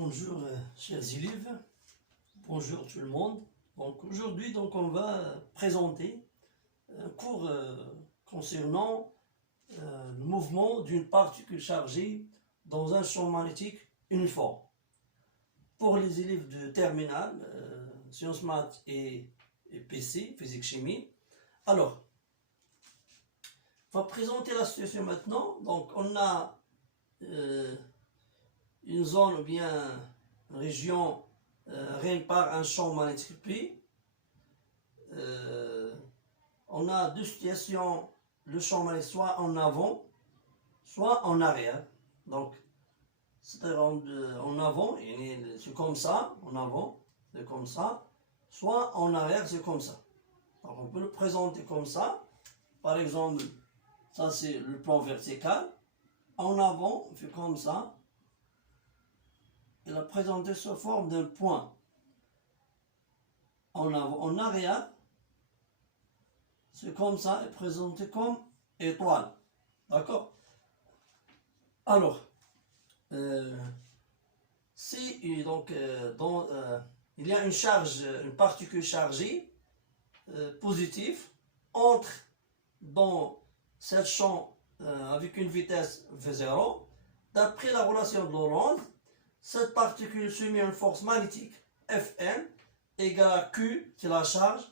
Bonjour chers élèves, bonjour tout le monde. Donc aujourd'hui on va présenter un cours concernant le mouvement d'une particule chargée dans un champ magnétique uniforme. Pour les élèves de terminale, sciences maths et PC, physique chimie. Alors, on va présenter la situation maintenant. Donc on a une zone ou bien une région régie par un champ magnétique P. On a deux situations, le champ magnétique soit en avant, soit en arrière. Donc, c'est-à-dire en avant, c'est comme ça, en avant, c'est comme ça, soit en arrière, c'est comme ça. Donc, on peut le présenter comme ça. Par exemple, ça c'est le plan vertical. En avant, on fait comme ça. Et la présenter sous forme d'un point. En avant, en arrière, c'est comme ça, et présenté comme étoile. D'accord? Alors, si donc il y a une charge, une particule chargée positive entre dans cette champ avec une vitesse V0, d'après la relation de Lorentz, cette particule soumise à une force magnétique Fn égale à Q, c'est la charge,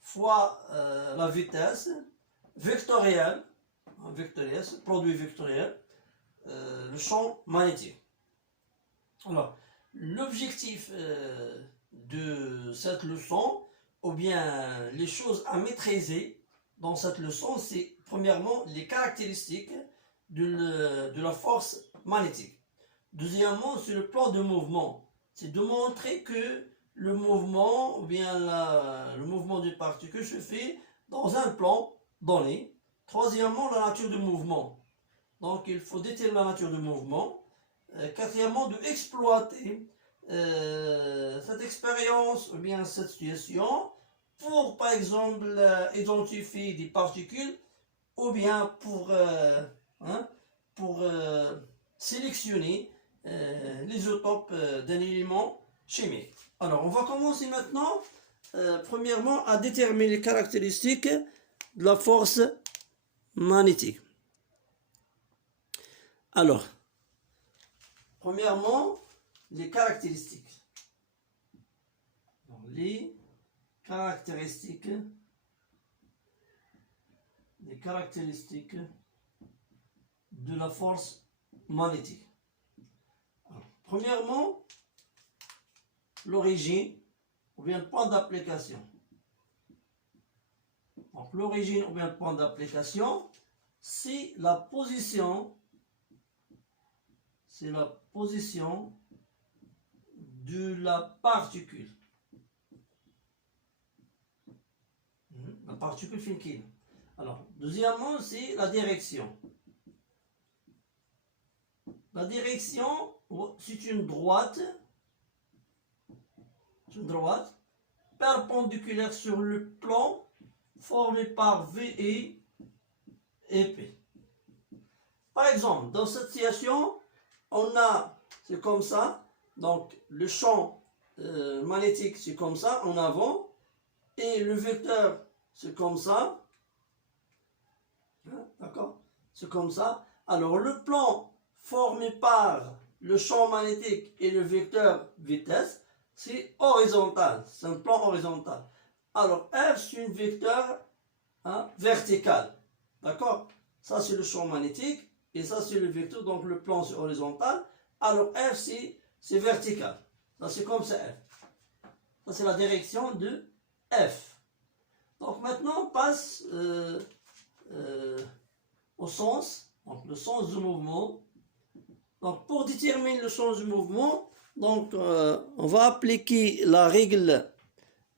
fois la vitesse vectorielle, produit vectoriel, le champ magnétique. Alors, l'objectif de cette leçon, ou bien les choses à maîtriser dans cette leçon, c'est premièrement les caractéristiques de la force magnétique. Deuxièmement, sur le plan de mouvement, c'est de montrer que le mouvement, ou bien le mouvement d'une particule se fait dans un plan donné. Troisièmement, la nature du mouvement. Donc, il faut déterminer la nature du mouvement. Quatrièmement, de exploiter cette expérience, ou bien cette situation, pour, par exemple, identifier des particules, ou bien pour sélectionner les isotopes d'un élément chimique. Alors, on va commencer maintenant, premièrement, à déterminer les caractéristiques de la force magnétique. Alors, premièrement, les caractéristiques. Donc, les caractéristiques de la force magnétique. Alors, premièrement, l'origine ou bien le point d'application. Donc l'origine ou bien le point d'application, c'est la position de la particule. La particule fine. Alors, deuxièmement, c'est la direction. La direction, c'est une droite perpendiculaire sur le plan formé par VE et P. Par exemple, dans cette situation, on a, c'est comme ça, donc le champ magnétique c'est comme ça, en avant, et le vecteur c'est comme ça, d'accord, c'est comme ça. Alors le plan formé par le champ magnétique et le vecteur vitesse, c'est horizontal, c'est un plan horizontal. Alors F c'est une vecteur vertical, d'accord. Ça c'est le champ magnétique et ça c'est le vecteur, donc le plan c'est horizontal. Alors F c'est vertical, ça c'est comme ça F. Ça c'est la direction de F. Donc maintenant on passe au sens, donc le sens du mouvement. Donc pour déterminer le sens du mouvement, donc on va appliquer la règle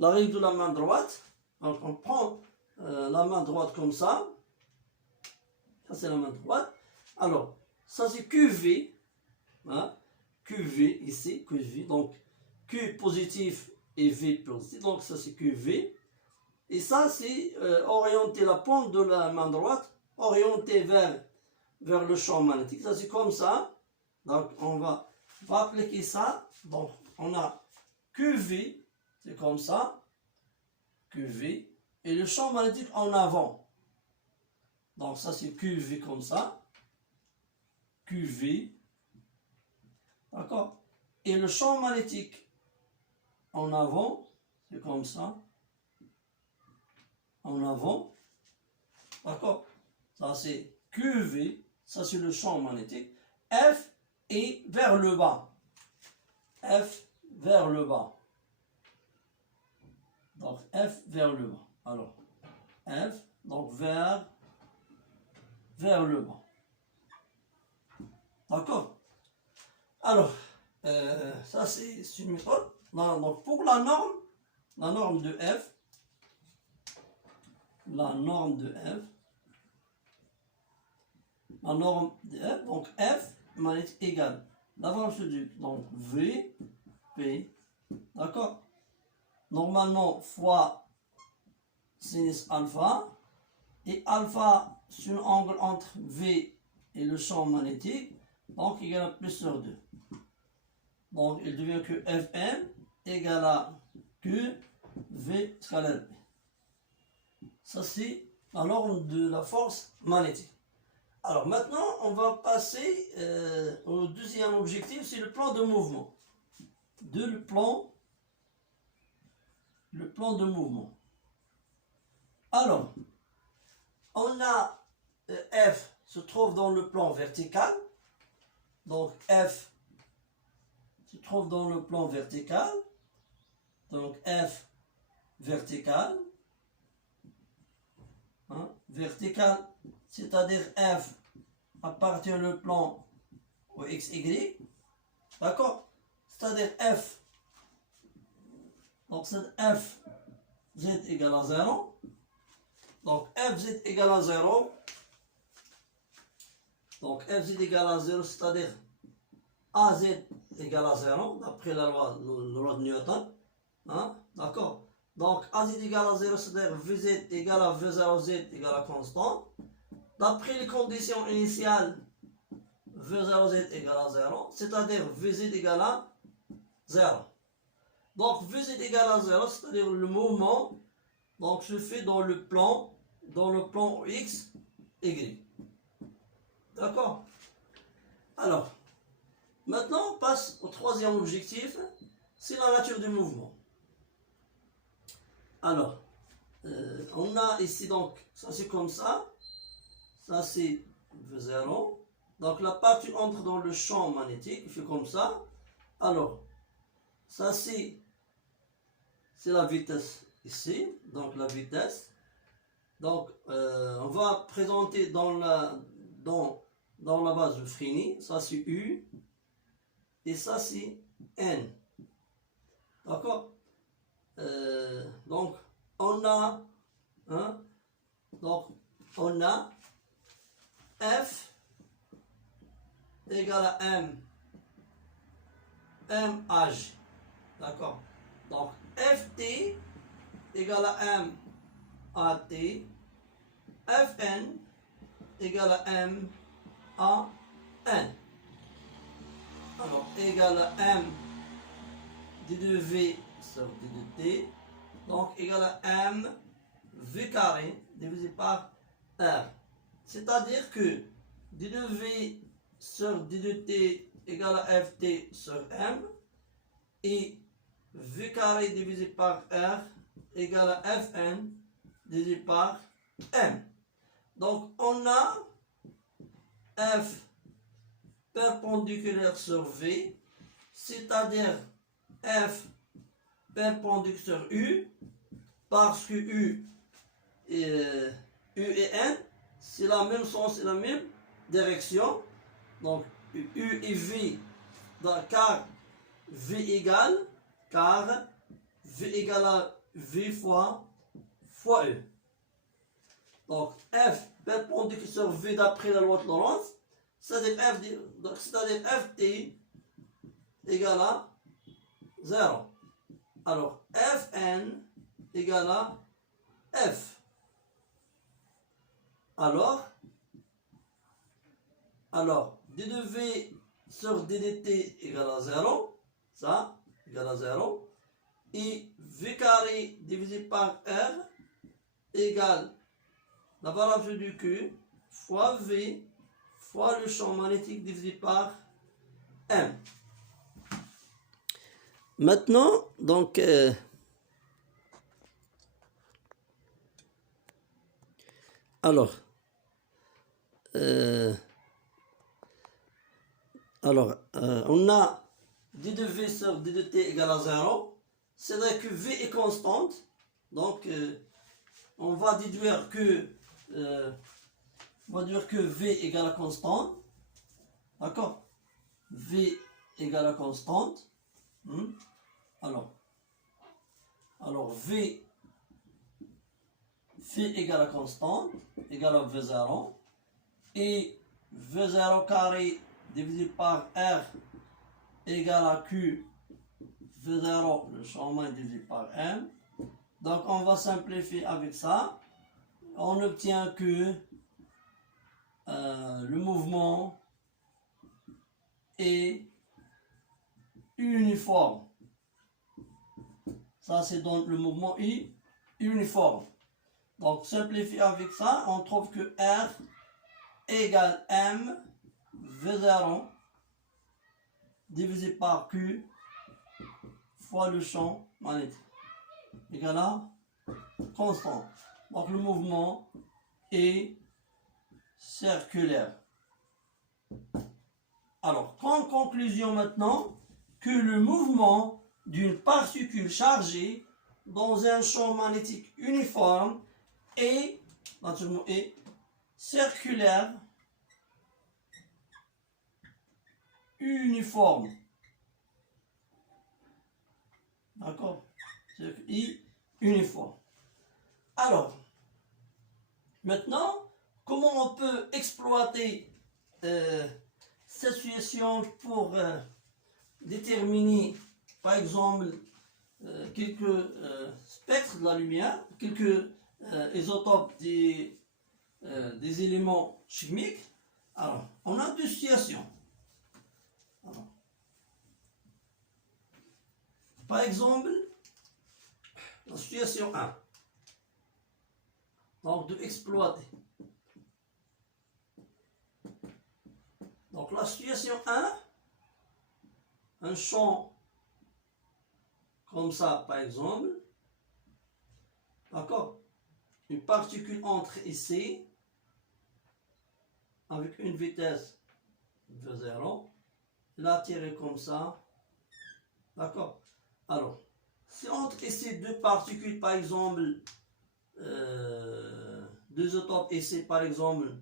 de la main droite. Donc on prend la main droite comme ça. Ça c'est la main droite. Alors ça c'est QV. QV ici, QV. Donc Q positif et V positif. Donc ça c'est QV. Et ça c'est orienter la pointe de la main droite, orienter vers le champ magnétique. Ça c'est comme ça. Donc on va on va appliquer ça. Donc, on a QV, c'est comme ça, QV, et le champ magnétique en avant. Donc, ça, c'est QV comme ça, QV, d'accord? Et le champ magnétique en avant, c'est comme ça, en avant, d'accord? Ça, c'est QV, ça, c'est le champ magnétique. F et vers le bas. F vers le bas. Donc F vers le bas. Alors F, donc vers le bas. D'accord? Alors, ça c'est une méthode. Donc pour la norme de F, la norme de F, donc F magnétique égale la valence du, donc V, P, d'accord? Normalement, fois sinus alpha, et alpha sur l'angle entre V et le champ magnétique, donc égale à plus sur 2. Donc il devient que Fm égale à Q, V scalaire P. Ça c'est la norme de la force magnétique. Alors maintenant, on va passer au deuxième objectif, c'est le plan de mouvement. Le plan de mouvement. Alors, on a F se trouve dans le plan vertical. Donc F se trouve dans le plan vertical. Donc F vertical. Hein, vertical, c'est-à-dire F appartient le plan au XY. D'accord? C'est-à-dire F. Donc c'est F Z égale à 0. Donc Fz égale à 0. Donc Fz égale à 0, c'est-à-dire AZ égale à 0, d'après la loi de Newton. Hein? D'accord? Donc AZ égale à 0, c'est-à-dire Vz égale à V0Z égale à constante. D'après les conditions initiales, V0Z égale à 0, c'est-à-dire Vz égale à 0. Donc Vz égale à 0, c'est-à-dire le mouvement donc, se fait dans le plan X, Y. D'accord? Alors, maintenant on passe au troisième objectif, c'est la nature du mouvement. Alors, on a ici donc, ça c'est comme ça c'est V0. Donc la partie entre dans le champ magnétique, il fait comme ça. Alors, ça c'est la vitesse ici, donc la vitesse. Donc on va présenter dans la base de Freeney, ça c'est U et ça c'est N. D'accord? Donc on a F égale à MH. D'accord? Donc Ft égale à MAT, Fn égale à MAN. Alors égale à M d2V sur d2T, donc égale à M V carré divisé par R. C'est-à-dire que d2V sur d2T égale à Ft sur M et V carré divisé par R égale à Fn divisé par M. Donc on a F perpendiculaire sur V, c'est-à-dire F perpendiculaire sur U, parce que U et N, c'est la même sens, c'est la même direction. Donc U et V, car V égale à V fois E. Donc F perpendiculaire sur V d'après la loi de Lorentz, c'est-à-dire Ft égale à 0. Alors Fn égale à F. Alors d2V sur ddt égale à 0, ça, égale à 0, et v carré divisé par r égale la variable du Q fois v fois le champ magnétique divisé par m. Maintenant, donc, alors, on a d de v sur d de t égale à 0. C'est-à-dire que v est constante. Donc, on va déduire que v égale à constante. D'accord? V égale à constante. Alors, v égale à constante, égale à V0, et V0 carré divisé par R égale à Q, V0, le changement est divisé par M. Donc on va simplifier avec ça. On obtient que le mouvement est uniforme. Ça, c'est donc le mouvement uniforme. Donc, simplifié avec ça, on trouve que R égale M V0 divisé par Q fois le champ magnétique égale à constant. Donc, le mouvement est circulaire. Alors, en conclusion maintenant, que le mouvement d'une particule chargée dans un champ magnétique uniforme est, naturellement, est circulaire, uniforme. D'accord? Uniforme. Alors, maintenant, comment on peut exploiter cette situation pour déterminer, par exemple, quelques spectres de la lumière, quelques isotopes des éléments chimiques? Alors, on a deux situations. Alors, par exemple, la situation 1. Donc, de exploiter. Donc, la situation 1, un champ comme ça, par exemple, d'accord, une particule entre ici, avec une vitesse de 0, la tirer comme ça, d'accord. Alors, si entre ici deux particules, par exemple, deux isotopes ici, par exemple,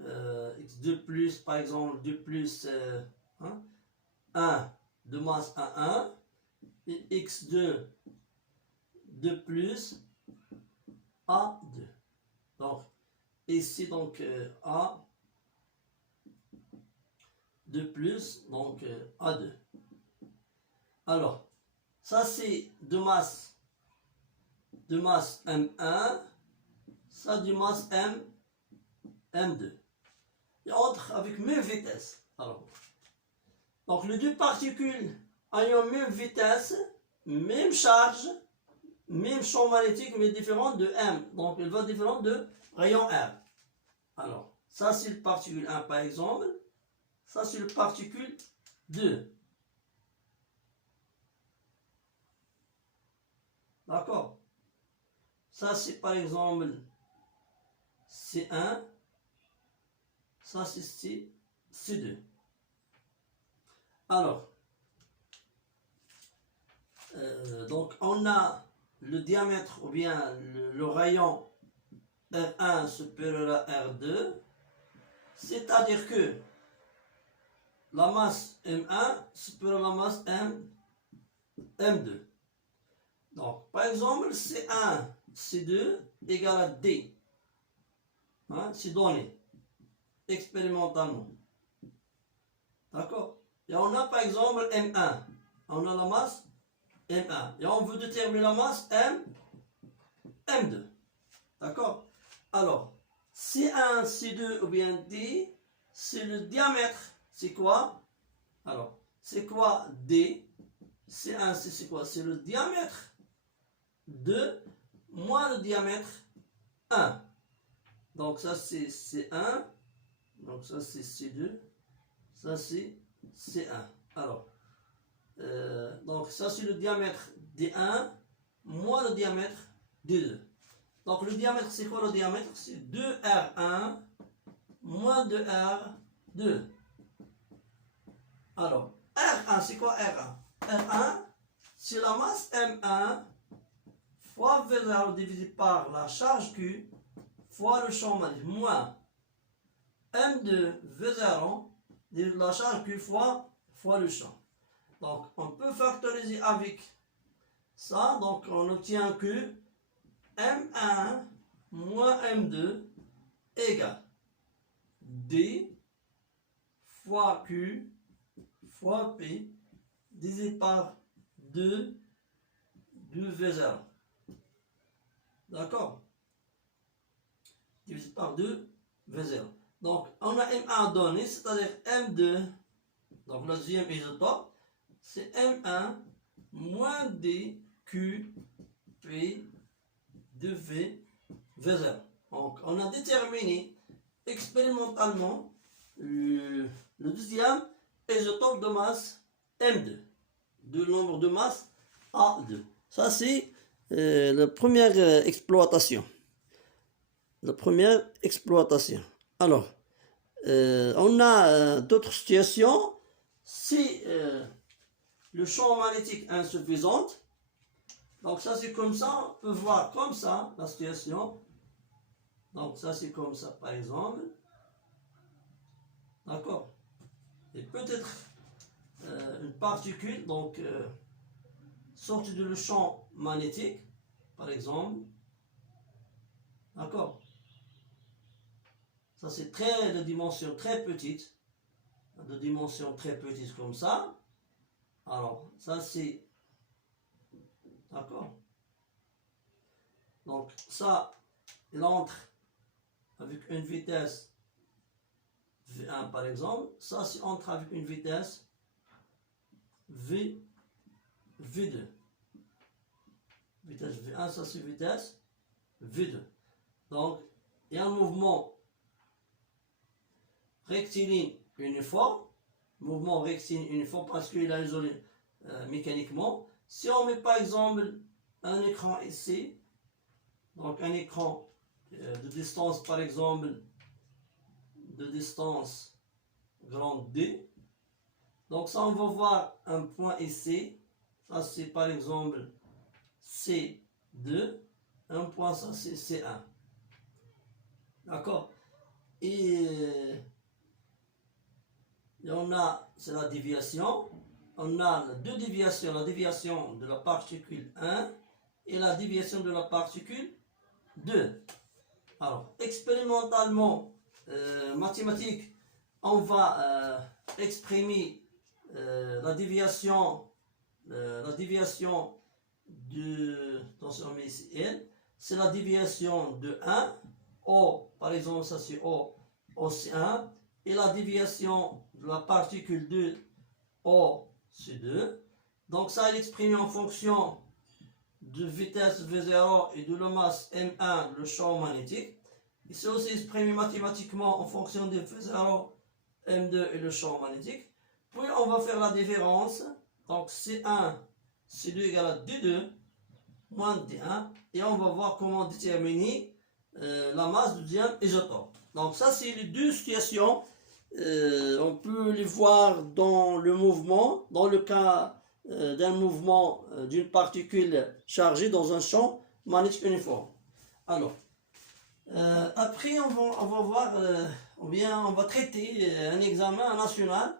x2 plus, par exemple, 2 plus 1 de masse à 1, et x2 2 plus A2. Donc, ici, donc, A 2 plus, donc A2. Alors, ça c'est de masse M1, ça de masse M2. Et entre avec même vitesse. Alors, donc les deux particules ayant même vitesse, même charge, même champ magnétique, mais différent de M. Donc, elle va différente de rayon R. Alors, ça c'est le particule 1 par exemple. Ça c'est le particule 2. D'accord? Ça c'est par exemple C1. Ça c'est C2. Alors, donc on a le diamètre ou bien le rayon R1 supérieur à R2, c'est-à-dire que la masse M1 supérieure à la masse M2. Donc, par exemple, C1, C2 égale à D. C'est donné expérimentalement. D'accord? Et on a par exemple M1. On a la masse M1. Et on veut déterminer la masse M2. D'accord? Alors, C1, C2 ou bien D, c'est le diamètre. C'est quoi? Alors, c'est quoi D? C1, c'est quoi? C'est le diamètre 2 moins le diamètre 1. Donc ça c'est C1. Donc ça c'est C2. Ça c'est C1. Alors, donc ça c'est le diamètre D1 moins le diamètre D2. Donc le diamètre, c'est quoi le diamètre? C'est 2R1 moins 2R2. Alors, R1, c'est quoi R1? R1, c'est la masse M1 fois V0 divisé par la charge Q fois le champ magnétique moins M2 V0 divisé par la charge Q fois le champ. Donc, on peut factoriser avec ça. Donc, on obtient que M1 moins M2 égale D fois Q fois P divisé par 2 V0. D'accord? Divisé par 2 V0. Donc, on a M1 donné, c'est-à-dire M2. Donc, le deuxième isotope, c'est M1 moins D Q P de V0. Donc, on a déterminé expérimentalement le deuxième isotope de masse M2, de nombre de masse A2. Ça, c'est la première exploitation. La première exploitation. Alors, on a d'autres situations. Si le champ magnétique est insuffisant, donc ça c'est comme ça, on peut voir comme ça la situation. Donc ça c'est comme ça par exemple. D'accord? Et peut-être une particule, donc sortie de le champ magnétique, par exemple. D'accord? Ça c'est de dimension très petite. De dimension très petite comme ça. Alors, ça c'est... D'accord? Donc, ça, il entre avec une vitesse V1 par exemple. Ça, c'est entre avec une vitesse V2. Vitesse V1, ça c'est vitesse V2. Donc, il y a un mouvement rectiligne uniforme. Mouvement rectiligne uniforme parce qu'il a isolé mécaniquement. Si on met par exemple un écran ici, donc un écran de distance par exemple de distance grande D, donc ça on va voir un point ici, ça c'est par exemple C2, un point ça c'est C1. D'accord? Et on a, c'est la déviation. On a deux déviations, la déviation de la particule 1 et la déviation de la particule 2. Alors, expérimentalement, mathématique, on va exprimer la déviation de, attention, mais ici, L, c'est la déviation de 1, O, par exemple, ça c'est O, OC1, et la déviation de la particule 2, OC2. Donc ça, il est exprimé en fonction de vitesse V0 et de la masse M1, le champ magnétique. Il s'est aussi exprimé mathématiquement en fonction de V0, M2 et le champ magnétique. Puis on va faire la différence. Donc C1, C2 égale à D2 moins D1. Et on va voir comment déterminer la masse du deuxième isotope. Donc ça, c'est les deux situations. On peut les voir dans le mouvement, dans le cas d'un mouvement d'une particule chargée dans un champ magnétique uniforme. Alors, après on va voir, on va traiter un examen national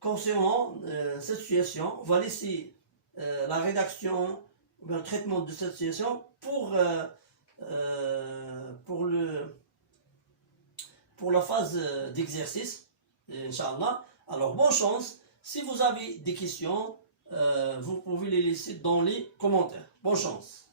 concernant cette situation. On va laisser la rédaction, le traitement de cette situation pour la phase d'exercice, Inch'Allah. Alors, bonne chance. Si vous avez des questions, vous pouvez les laisser dans les commentaires. Bonne chance.